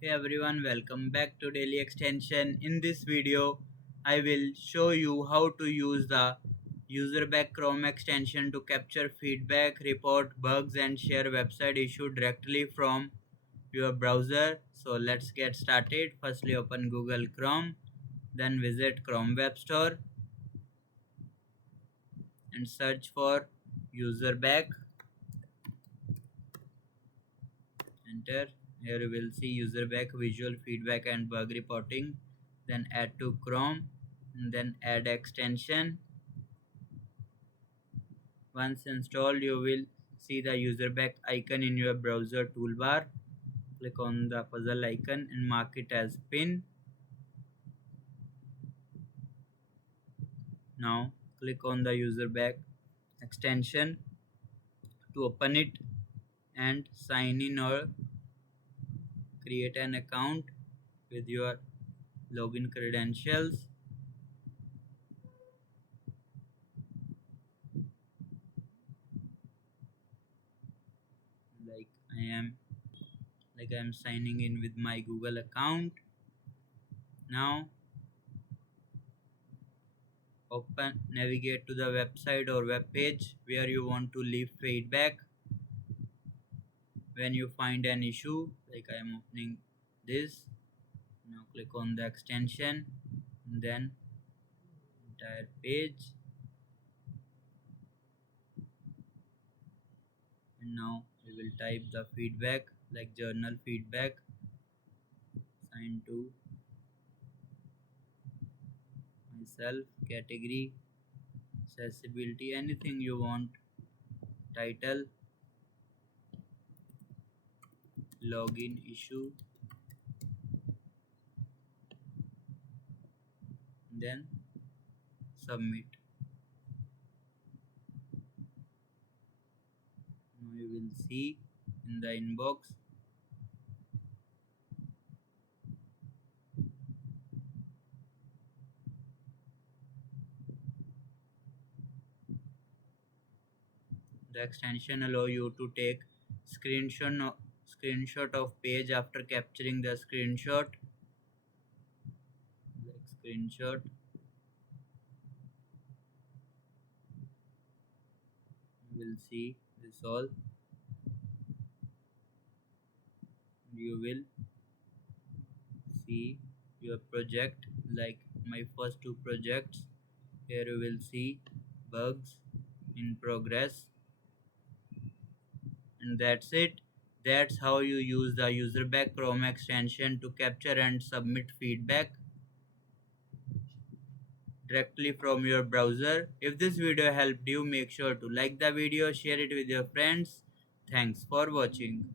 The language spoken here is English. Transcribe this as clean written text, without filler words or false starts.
Hey everyone, welcome back to Daily Extension. In this video, I will show you how to use the Userback Chrome extension to capture feedback, report bugs and share website issue directly from your browser. So let's get started. Firstly, open Google Chrome, then visit Chrome Web Store and search for Userback. Enter. Here you will see Userback visual feedback and bug reporting. Then add to Chrome and then add extension. Once installed, you will see the Userback icon in your browser toolbar. Click on the puzzle icon and mark it as pin. Now click on the Userback extension to open it and sign in or create an account with your login credentials. Like I am signing in with my Google account. Now navigate to the website or web page where you want to leave feedback when you find an issue. Like I am opening this. Now click on the extension and then entire page, and now we will type the feedback like journal feedback, assign to myself, category, accessibility, anything you want, title, login issue, then submit. Now you will see in the inbox. The extension allow you to take screenshot of page after capturing the screenshot. Like screenshot. You will see this all. You will see your project, like my first two projects. Here you will see bugs in progress, and that's it. That's how you use the Userback Chrome extension to capture and submit feedback directly from your browser. If this video helped you, make sure to like the video, share it with your friends. Thanks for watching.